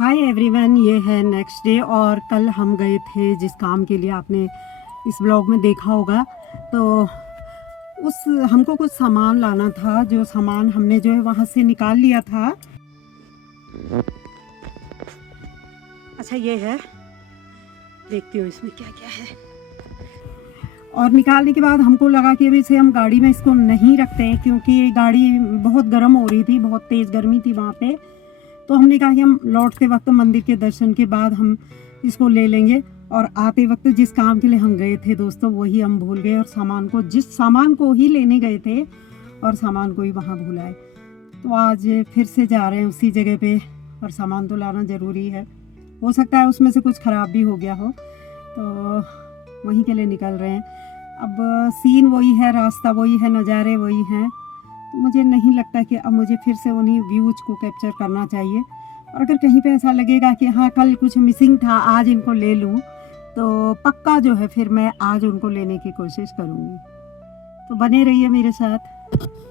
Hi everyone, ये है next day और कल हम गए थे जिस काम के लिए आपने इस ब्लॉग में देखा होगा। तो उस हमको कुछ सामान लाना था, जो सामान हमने जो है वहाँ से निकाल लिया था। अच्छा ये है, देखती हूँ इसमें क्या क्या है। और निकालने के बाद हमको लगा कि अभी इसे हम गाड़ी में इसको नहीं रखते हैं, क्योंकि ये गाड़ी बहुत गर्म हो रही थी, बहुत तेज़ गर्मी थी वहाँ पे। तो हमने कहा कि हम लौटते वक्त मंदिर के दर्शन के बाद हम इसको ले लेंगे। और आते वक्त जिस काम के लिए हम गए थे दोस्तों, वही हम भूल गए और जिस सामान को ही लेने गए थे और सामान को ही वहाँ भूलाए। तो आज फिर से जा रहे हैं उसी जगह पे, और सामान तो लाना ज़रूरी है। हो सकता है उसमें से कुछ ख़राब भी हो गया हो, तो वहीं के लिए निकल रहे हैं। अब सीन वही है, रास्ता वही है, नज़ारे वही हैं। तो मुझे नहीं लगता कि अब मुझे फिर से उन्हीं व्यूज़ को कैप्चर करना चाहिए। और अगर कहीं पे ऐसा लगेगा कि हाँ कल कुछ मिसिंग था, आज इनको ले लूँ, तो पक्का जो है फिर मैं आज उनको लेने की कोशिश करूँगी। तो बने रहिए मेरे साथ।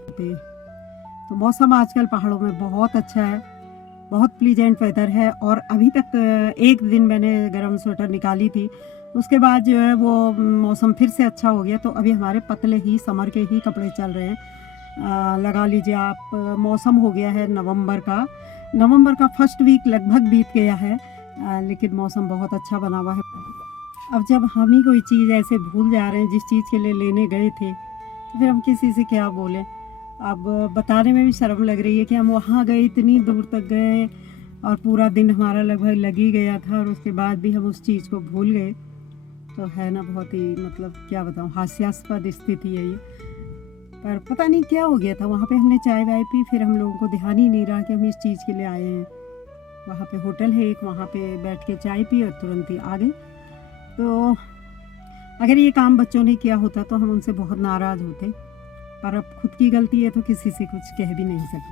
तो मौसम आजकल पहाड़ों में बहुत अच्छा है, बहुत प्लीजेंट वेदर है। और अभी तक एक दिन मैंने गर्म स्वेटर निकाली थी, उसके बाद जो है वो मौसम फिर से अच्छा हो गया। तो अभी हमारे पतले ही समर के ही कपड़े चल रहे हैं। लगा लीजिए आप, मौसम हो गया है नवंबर का फर्स्ट वीक लगभग बीत गया है, लेकिन मौसम बहुत अच्छा बना हुआ है। अब जब हम ही कोई चीज़ ऐसे भूल जा रहे हैं जिस चीज़ के लिए लेने गए थे, तो फिर हम किसी से क्या बोलें। अब बताने में भी शर्म लग रही है कि हम वहाँ गए, इतनी दूर तक गए और पूरा दिन हमारा लगभग लग ही गया था, और उसके बाद भी हम उस चीज़ को भूल गए। तो है ना, बहुत ही मतलब क्या बताऊँ, हास्यास्पद स्थिति है ये। पर पता नहीं क्या हो गया था वहाँ पे। हमने चाय वाय पी, फिर हम लोगों को ध्यान ही नहीं रहा कि हम इस चीज़ के लिए आए हैं। वहाँ पे होटल है एक, वहाँ पे बैठ के चाय पी और तुरंत ही आ गए। तो अगर ये काम बच्चों ने किया होता तो हम उनसे बहुत नाराज़ होते, पर अब खुद की गलती है तो किसी से कुछ कह भी नहीं सकते।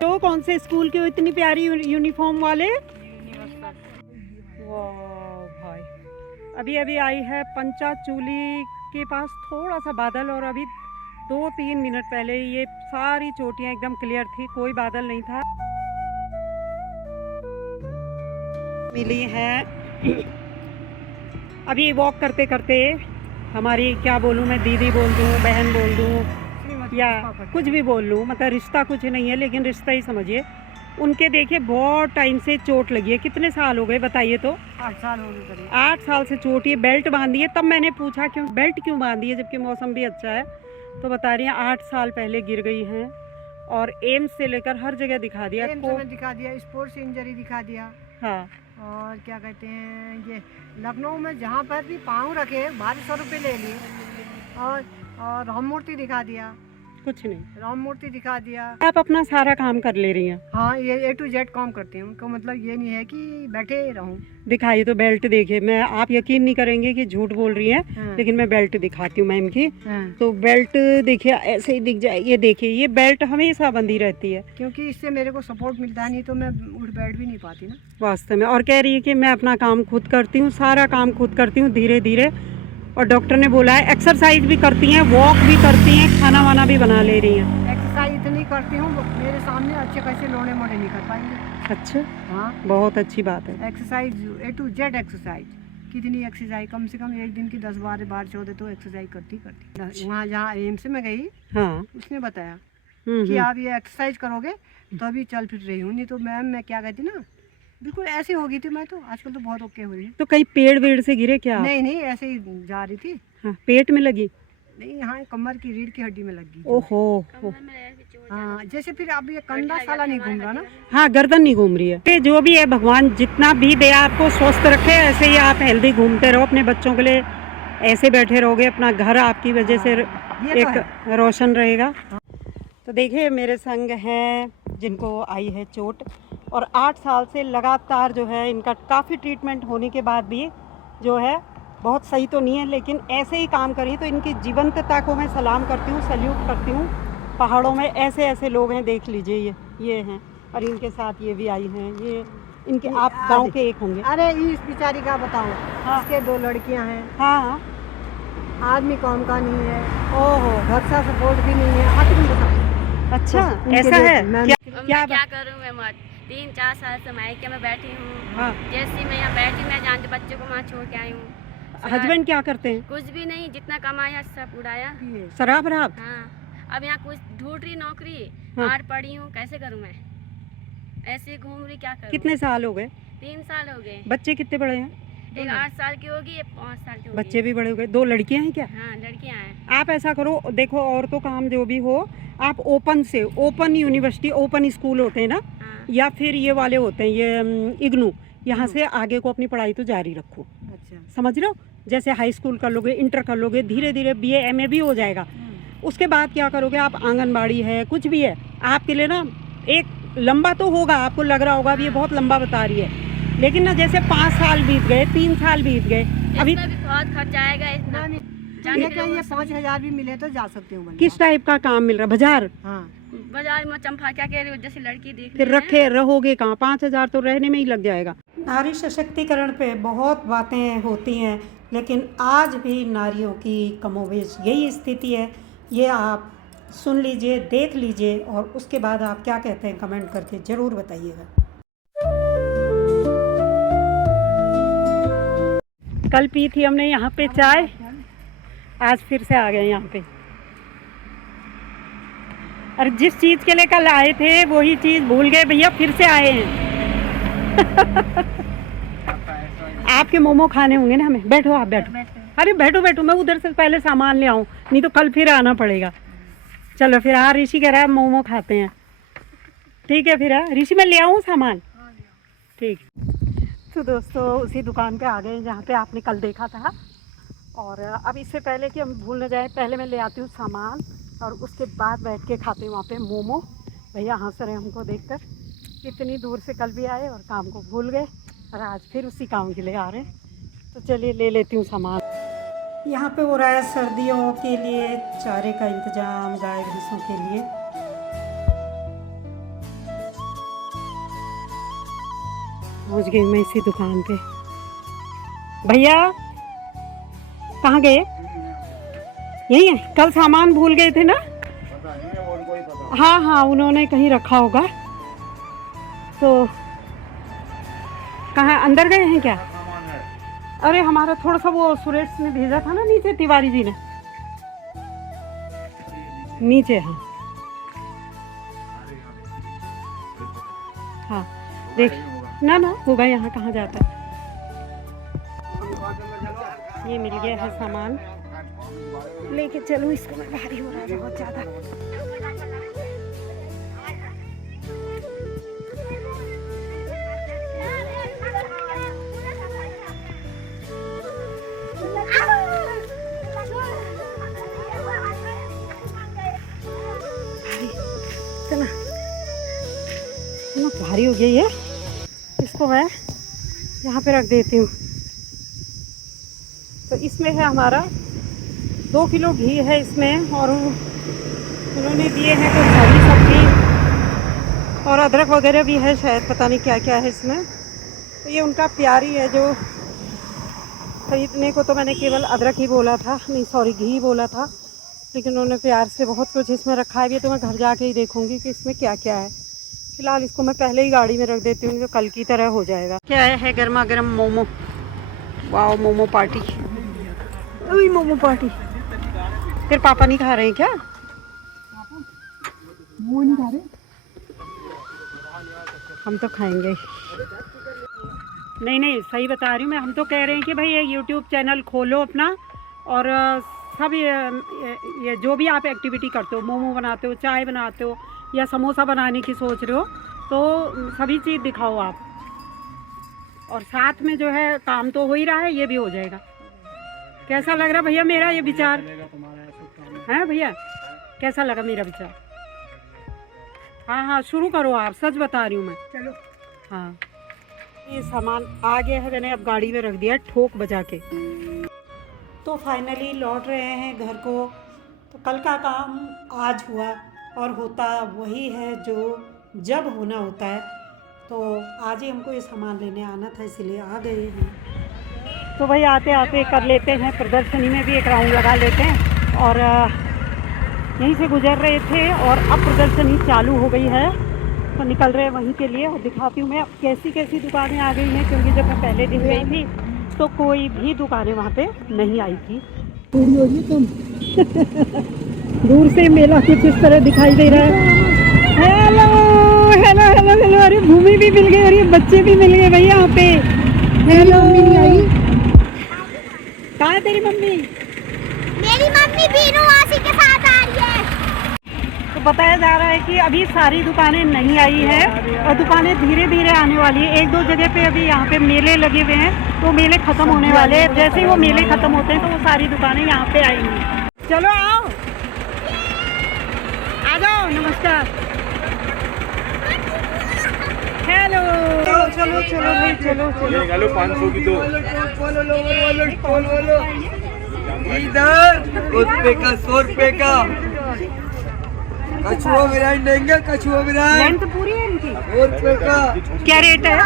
तो कौन से स्कूल के हो इतनी प्यारी यूनिफॉर्म वाले? वाह भाई, अभी अभी आई है पंचाचूली के पास थोड़ा सा बादल, और अभी 2-3 मिनट पहले ये सारी चोटियां एकदम क्लियर थी, कोई बादल नहीं था। मिली है अभी वॉक करते करते हमारी, क्या बोलूँ मैं, दीदी बोल दूँ, बहन बोल दूँ, या कुछ भी बोल लूँ, मतलब रिश्ता कुछ नहीं है लेकिन रिश्ता ही समझिए। उनके देखिए बहुत टाइम से चोट लगी है। कितने साल हो गए बताइए? तो 8 साल हो गए। 8 साल से चोट, ये बेल्ट बांधी है। तब मैंने पूछा क्यों बेल्ट क्यों बांधी है जबकि मौसम भी अच्छा है। तो बता रही हैं 8 साल पहले गिर गई हैं, और एम्स से लेकर हर जगह दिखा दिया, दिखा दिया, स्पोर्ट्स इंजरी दिखा दिया। हाँ, और क्या कहते हैं, ये लखनऊ में जहाँ पर भी पाँव रखे 1200 रुपये ले लिए। और राम मूर्ति दिखा दिया, कुछ नहीं, राम मूर्ति दिखा दिया। आप अपना सारा काम कर ले रही हैं। हाँ, ये A to Z काम करती हूँ, उनको मतलब ये नहीं है कि बैठे रहूँ। दिखाइए तो बेल्ट देखिए। मैं, आप यकीन नहीं करेंगे कि झूठ बोल रही हैं। हाँ। लेकिन मैं बेल्ट दिखाती हूँ मैम की। हाँ। तो बेल्ट देखिए ऐसे ही दिख जाए, ये देखिए, ये बेल्ट हमेशा बंधी रहती है, क्योंकि इससे मेरे को सपोर्ट मिलता है, नहीं तो मैं उठ बैठ भी नहीं पाती ना वास्तव में। और कह रही है कि मैं अपना काम खुद करती हूँ, सारा काम खुद करती हूँ, धीरे धीरे। और डॉक्टर ने बोला है एक्सरसाइज भी करती हैं, वॉक भी करती हैं, खाना वाना भी बना ले रही हैं। एक्सरसाइज इतनी करती हूँ, मेरे सामने अच्छे खासे लोड़े मोड़े नहीं कर पाएंगे। अच्छा, हाँ, बहुत अच्छी बात है। Exercise A to Z exercise. कितनी एक्सरसाइज, कम से कम एक दिन की 10-12 बार 14 तो एक्सरसाइज करती। वहाँ जहाँ एम्स में गई, हाँ, उसने बताया कि आप ये एक्सरसाइज करोगे तो अभी चल फिर रही हूँ, नहीं तो मैम मैं क्या कहती ना, बिल्कुल ऐसी हो गई थी मैं। तो आजकल तो बहुत ओके हो रही है। तो कहीं पेड़ वेड़ से गिरे क्या आप? नहीं, ऐसे ही जा रही थी। हाँ, पेट में लगी? नहीं, यहाँ कमर की रीढ़ की हड्डी में लग गई। ओहो। हाँ, जैसे फिर अब ये कंधा साला नहीं घूम रहा ना। हाँ, गर्दन नहीं घूम रही है। ये जो भी है, भगवान जितना भी दे आपको स्वस्थ रखे, ऐसे ही आप हेल्दी घूमते रहो। अपने बच्चों के लिए ऐसे बैठे रहोगे, अपना घर आपकी वजह से एक रोशन रहेगा। तो देखिए मेरे संग हैं जिनको आई है चोट, और 8 साल से लगातार जो है इनका काफ़ी ट्रीटमेंट होने के बाद भी जो है बहुत सही तो नहीं है, लेकिन ऐसे ही काम करी। तो इनकी जीवंतता को मैं सलाम करती हूँ, सल्यूट करती हूँ। पहाड़ों में ऐसे ऐसे लोग हैं, देख लीजिए, ये हैं, और इनके साथ ये भी आई हैं। ये इनके आप गांव के एक होंगे। अरे इस बेचारी का बताओ। हाँ। इसके 2 लड़कियां हैं। हाँ, आदमी काम का नहीं है, ओहो, घर का सपोर्ट भी नहीं है। आखिर बताओ। अच्छा, तो ऐसा है? मैं क्या क्या करूं मैं? 3-4 साल से मायके में बैठी हूँ। हाँ। जैसे मैं यहाँ बैठी, मैं जानती बच्चे को वहाँ छोड़ के आई हूँ। हस्बैंड क्या करते हैं? कुछ भी नहीं, जितना कमाया सब उड़ाया। शराब वराब? हाँ, अब यहाँ कुछ ढूंढ रही नौकरी। हाँ। हार पड़ी हूँ, कैसे करूँ मैं? ऐसे ही घूम रही, क्या करूँ? कितने साल हो गए? 3 साल हो गए। बच्चे कितने बड़े हैं? एक 8 साल की होगी, एक 5 साल की होगी। बच्चे भी बड़े हो गए। 2 लड़कियां हैं क्या? हाँ, लड़कियाँ हैं। आप ऐसा करो, देखो औरतों काम जो भी हो, आप ओपन से, ओपन यूनिवर्सिटी, ओपन स्कूल होते हैं ना, हाँ। या फिर ये वाले होते हैं ये इग्नू, यहाँ से आगे को अपनी पढ़ाई तो जारी रखो। अच्छा। समझ रहे हो? जैसे हाई स्कूल कर लोगे, इंटर कर लोगे, धीरे धीरे BA MA भी हो जाएगा। उसके बाद क्या करोगे आप? आंगनबाड़ी है, कुछ भी है आपके लिए ना, एक लंबा तो होगा, आपको लग रहा होगा भी ये बहुत लंबा बता रही है, लेकिन ना जैसे 5 साल बीत गए, 3 साल बीत गए, अभी इसमें भी बहुत खर्चा आएगा। इतना जाने ये के कहीं लिए ये 5,000 भी मिले तो जा सकती हूँ। किस टाइप का काम मिल रहा? बाजार? हाँ। बाजार में चंपा क्या कह रही हो, जैसे लड़की देख फिर रही है। रखे रहोगे कहाँ? 5,000 तो रहने में ही लग जाएगा। नारी सशक्तिकरण पे बहुत बातें होती हैं, लेकिन आज भी नारियों की कमोवेश यही स्थिति है। ये आप सुन लीजिए, देख लीजिए, और उसके बाद आप क्या कहते हैं कमेंट करके ज़रूर बताइएगा। कल पी थी हमने यहाँ पे चाय, आज फिर से आ गए यहाँ पे। और जिस चीज़ के लिए कल आए थे वही चीज़ भूल गए भैया, फिर से आए हैं। आपके मोमो खाने होंगे ना हमें? बैठो, आप बैठो। अरे बैठो बैठो, मैं उधर से पहले सामान ले आऊँ, नहीं तो कल फिर आना पड़ेगा। चलो फिर। हाँ, ऋषि कह रहा है मोमो खाते हैं। ठीक है फिर। ऋषि मैं ले आऊँ सामान? ठीक। तो दोस्तों उसी दुकान पे आ गए जहाँ पे आपने कल देखा था, और अब इससे पहले कि हम भूल न जाए, पहले मैं ले आती हूँ सामान और उसके बाद बैठ के खाते हैं वहाँ पे मोमो। भैया हंस रहे हैं हमको देखकर, इतनी दूर से कल भी आए और काम को भूल गए, और आज फिर उसी काम के लिए आ रहे हैं। तो चलिए ले लेती हूँ सामान। यहाँ पे हो रहा है सर्दियों के लिए चारे का इंतजाम गाय भैंसों के लिए। पहुँच गई मैं इसी दुकान पे। भैया कहाँ गए? यही है? कल सामान भूल गए थे ना? हाँ हाँ, उन्होंने कहीं रखा होगा। तो कहाँ, अंदर गए हैं क्या? अरे हमारा थोड़ा सा वो सुरेश ने भेजा था ना नीचे, तिवारी जी ने नीचे। हाँ हाँ, देख ना ना होगा, यहाँ कहाँ जाता है। ये मिल गया है सामान, लेके चलो इसको। मैं भारी हो रहा है बहुत ज़्यादा। इतना भारी हो गया ये, इसको मैं यहाँ पे रख देती हूँ। तो इसमें है हमारा 2 किलो घी है इसमें, और उन्होंने दिए हैं कुछ हरी सब्जी और अदरक वगैरह भी है शायद, पता नहीं क्या क्या है इसमें। तो ये उनका प्यारी है जो खरीदने को, तो मैंने केवल अदरक ही बोला था, नहीं सॉरी घी बोला था, लेकिन उन्होंने प्यार से बहुत कुछ इसमें रखा है भी। तो मैं घर जाके ही देखूंगी कि इसमें क्या क्या है। फिलहाल इसको मैं पहले ही गाड़ी में रख देती हूँ, जो कल की तरह हो जाएगा। क्या है? गर्मा गर्म मोमो। वाह, मोमो पार्टी। मोमो पार्टी। फिर पापा नहीं खा रहे हैं क्या? वो नहीं खा रहे, हम तो खाएंगे। नहीं नहीं, सही बता रही हूँ मैं। हम तो कह रहे हैं कि भाई ये YouTube चैनल खोलो अपना, और सब ये जो भी आप एक्टिविटी करते हो, मोमो बनाते हो, चाय बनाते हो, या समोसा बनाने की सोच रहे हो, तो सभी चीज़ दिखाओ आप। और साथ में जो है काम तो हो ही रहा है, ये भी हो जाएगा। कैसा लग रहा भैया मेरा ये विचार? है भैया, कैसा लगा मेरा विचार? हाँ हाँ, शुरू करो आप, सच बता रही हूँ मैं। चलो। हाँ, ये सामान आ गया है, मैंने अब गाड़ी में रख दिया है ठोक बजा के। तो फाइनली लौट रहे हैं घर को। तो कल का काम आज हुआ, और होता वही है जो जब होना होता है। तो आज ही हमको ये सामान लेने आना था, इसीलिए आ गए हैं। तो भाई आते आते कर लेते हैं, प्रदर्शनी में भी एक राउंड लगा लेते हैं। और यहीं से गुजर रहे थे और अब प्रदर्शनी चालू हो गई है। तो निकल रहे हैं वहीं के लिए और दिखाती हूँ मैं कैसी कैसी दुकानें आ गई हैं, क्योंकि जब मैं पहले दिन गई थी तो कोई भी दुकानें वहाँ पे नहीं आई थी। पूरी हो रही तुम दूर से मेला कुछ इस तरह दिखाई दे रहा है। हेलो हेलो हेलो हेलो, अरे भूमि भी मिल गई, अरे बच्चे भी मिल गए भाई यहाँ पे। हेलो, मम्मी नहीं आई? कहाँ है तेरी मम्मी? मेरी मम्मी बीनू मासी के साथ आ रही है। तो बताया जा रहा है कि अभी सारी दुकानें नहीं आई हैं और दुकानें धीरे धीरे आने वाली है। एक दो जगह पे अभी यहाँ पे मेले लगे हुए हैं, तो मेले खत्म होने वाले हैं। जैसे ही वो मेले खत्म होते हैं तो वो सारी दुकानें यहाँ पे आएंगी। चलो आओ, आ जाओ, नमस्कार, हेलो, चलो चलो भाई, चलो चलो, निकालो 500 की तो इधर 100 रुपए का कछुआ बिरयानी देंगे, कछुआ बिरयानी लाइन तो पूरी है इनकी। 100 रुपए का। क्या रेट है?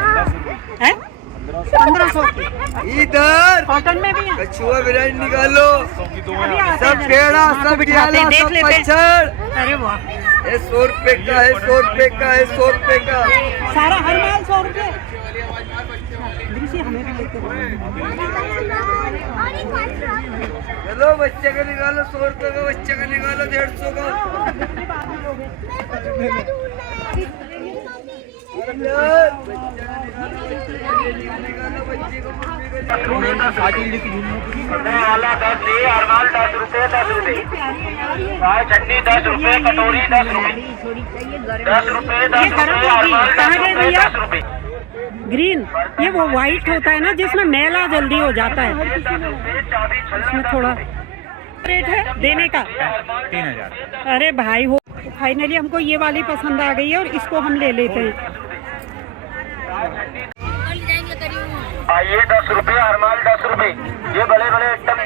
1500 इधर कॉटन में भी है। कछुआ बिरयानी निकालो, अभी आते सब हैं, पेड़ा, आपको सब बिठाते हैं, प्याला, देख सब लेते हैं। पच्छर। अरे वाह, ये 100 रुपए का है, 100 रुपए का है, 100 रुपए का। सारा हर माल 100 रुपये। हमें भी लेते चलो बच्चे का निकालो, 100 रुपए का बच्चे का निकालो, 150 का। चटनी 10 रुपए, कटोरी 10 रुपए, 10 रुपए, 10 रुपए, 10 रुपए। ग्रीन, ये वो वाइट होता है ना जिसमें मैला जल्दी हो जाता है, इसमें थोड़ा रेट है देने का 3000। अरे भाई हो, फाइनली हमको ये वाली पसंद आ गई है और इसको हम ले लेते हैं। ये 10 रुपए, हर माल 10 रुपए। ये बड़े बड़े एकदम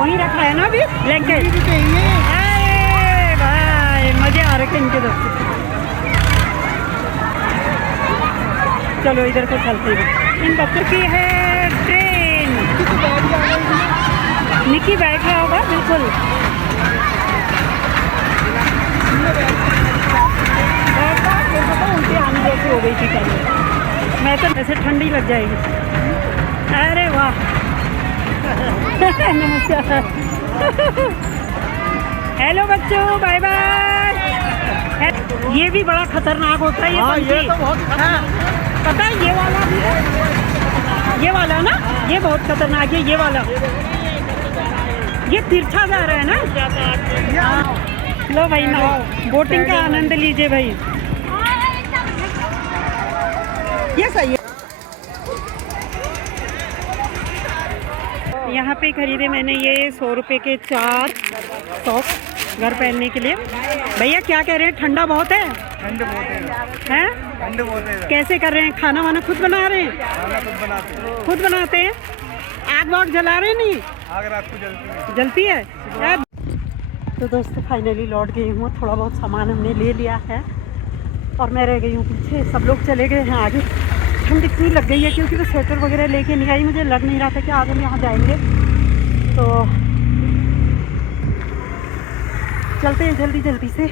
वहीं रखा है ना अभी ब्लैंकेट। अरे भाई मजे आ रखे इनके दोस्त। चलो इधर को चलते हैं। इन बच्चों की है ट्रेन। निकी बैठ रहा होगा बिल्कुल। उल्टी आने जैसी हो गई थी कल, मैं तो ऐसे ठंडी लग जाएगी। अरे वाह नमस्कार। हेलो बच्चों, बाय बाय। ये भी बड़ा खतरनाक होता है ये तो बहुत पता है, ये वाला भी है, ये वाला ना, ये बहुत खतरनाक है। ये वाला, ये तिरछा जा रहा है ना। हाँ। लो भाई ना, बोटिंग का आनंद लीजिए भाई। ये सही है। यहाँ पे खरीदे मैंने ये 100 रुपए के 4 सॉक्स घर पहनने के लिए। भैया क्या कह रहे हैं, ठंडा बहुत है? ठंड बहुत है, हैं? ठंड बहुत है। कैसे कर रहे हैं, खाना वाना खुद बना रहे हैं? खाना खुद बनाते हैं। खुद बनाते हैं? आग वाग जला रहे नहीं? आग रात को जलती है। जलती है यार। तो दोस्तों फाइनली लौट गई हूँ, थोड़ा बहुत सामान हमने ले लिया है और मैं रह गई हूँ पीछे। सब लोग चले गए हैं आगे। ठंड इतनी लग गई है क्योंकि मैं स्वेटर वगैरह लेके नहीं आई, मुझे लग नहीं रहा था कि आज हम यहाँ जाएंगे। तो चलते हैं जल्दी जल्दी से,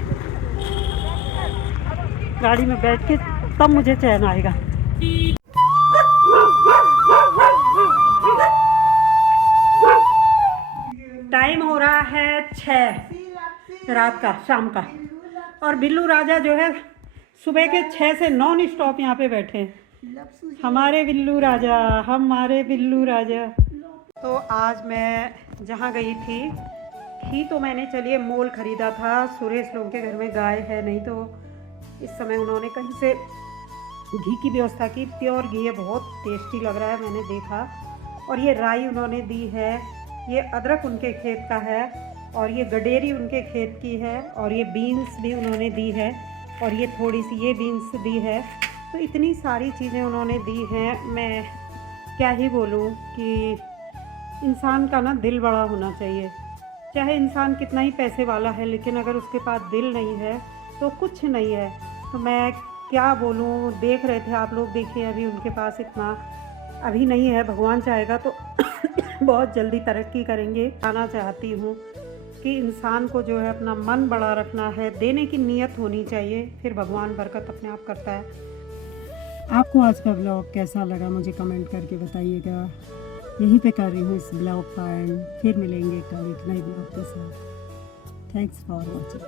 गाड़ी में बैठ के तब मुझे चैन आएगा। टाइम हो रहा है 6 रात का, शाम का, और बिल्लू राजा जो है सुबह के 6 से नॉन स्टॉप यहाँ पे बैठे हैं। हमारे बिल्लू राजा, हमारे बिल्लू राजा। तो आज मैं जहाँ गई थी तो मैंने चलिए मोल ख़रीदा था। सुरेश लोगों के घर में गाय है नहीं, तो इस समय उन्होंने कहीं से घी की व्यवस्था की। प्योर घी है, बहुत टेस्टी लग रहा है, मैंने देखा। और ये राई उन्होंने दी है, ये अदरक उनके खेत का है, और ये गडेरी उनके खेत की है, और ये बीन्स भी उन्होंने दी है, और ये थोड़ी सी ये बीन्स दी है। तो इतनी सारी चीज़ें उन्होंने दी हैं। मैं क्या ही बोलूँ कि इंसान का ना दिल बड़ा होना चाहिए। चाहे इंसान कितना ही पैसे वाला है, लेकिन अगर उसके पास दिल नहीं है तो कुछ नहीं है। तो मैं क्या बोलूँ, देख रहे थे आप लोग, देखिए अभी उनके पास इतना अभी नहीं है, भगवान चाहेगा तो बहुत जल्दी तरक्की करेंगे। आना चाहती हूँ कि इंसान को जो है अपना मन बड़ा रखना है, देने की नीयत होनी चाहिए, फिर भगवान बरकत अपने आप करता है। आपको आज का ब्लॉग कैसा लगा मुझे कमेंट करके बताइएगा। यहीं पे कर रही हूँ इस ब्लॉग का एंड, फिर मिलेंगे कल एक नए ब्लॉग के साथ। Thanks for watching.